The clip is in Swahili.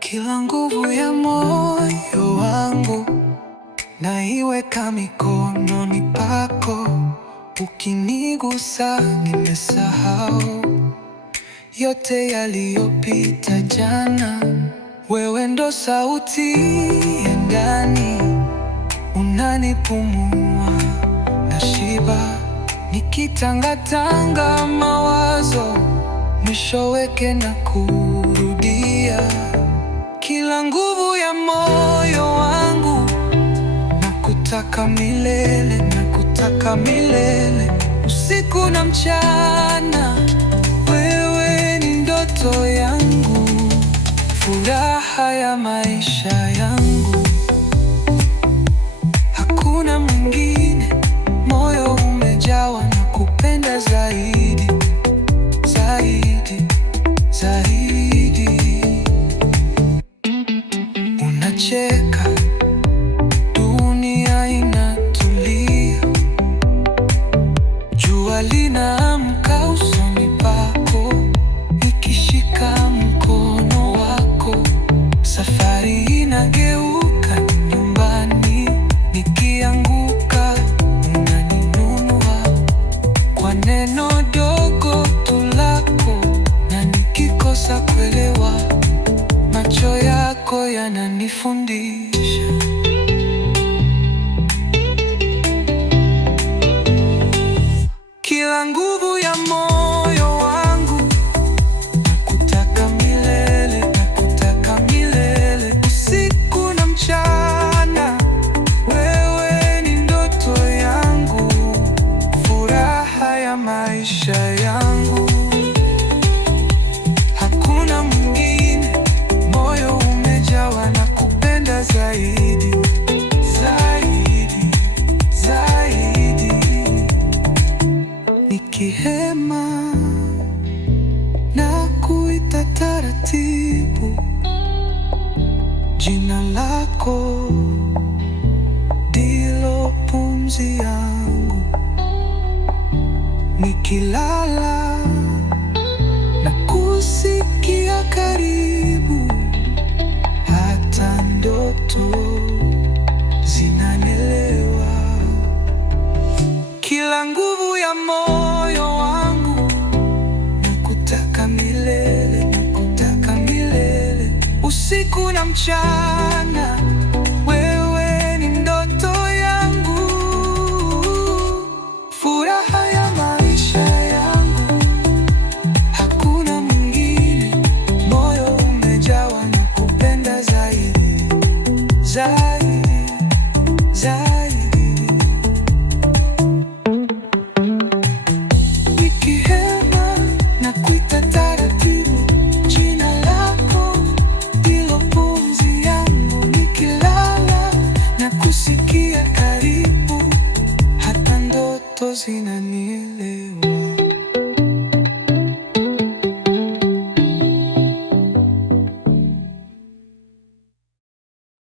Kila nguvu ya moyo wangu naiweka mikononi pako. Ukinigusa nimesahau yote yaliyopita jana. Wewe ndo sauti ya ndani, unanipumua na shiba. Nikitangatanga mawazo, mwisho weke na kurudia. Kila nguvu ya moyo wangu nakutaka milele, nakutaka milele, usiku na mchana. Wewe ni ndoto yangu, furaha ya maisha yangu. Hakuna mwingine, moyo umejawa na kupenda zaidi, zaidi, zaidi. Unacheka, dunia inatulia, jua linaamka usoni pako. Nikishika mkono wako, safari inageuka nyumbani. Nikianguka unaninunua kwa neno dogo tu lako, na nikikosa kuelewa, macho yako yananifundisha. Kila nguvu ya moyo wangu nakutaka milele, nakutaka milele, usiku na mchana. Wewe ni ndoto yangu, furaha ya maisha yangu. Hakuna mwingine, moyo umejawa na kupenda zaidi, zaidi, zaidi. Nikihema na kuita taratibu, jina lako ndilo pumzi yangu. Nikilala na kusikia karibu, hata ndoto zinanielewa. Kila nguvu ya moyo wangu nakutaka milele, nakutaka milele, usiku na mchana. Wewe ni ndoto yangu, furaha ya maisha yangu. Hakuna mwingine, moyo umejawa na kupenda zaidi, zaidi, zaidi. Nikihema na kuita taratibu, jina lako ndilo pumzi yangu. Nikilala na kusikia karibu, hata ndoto zinanielewa.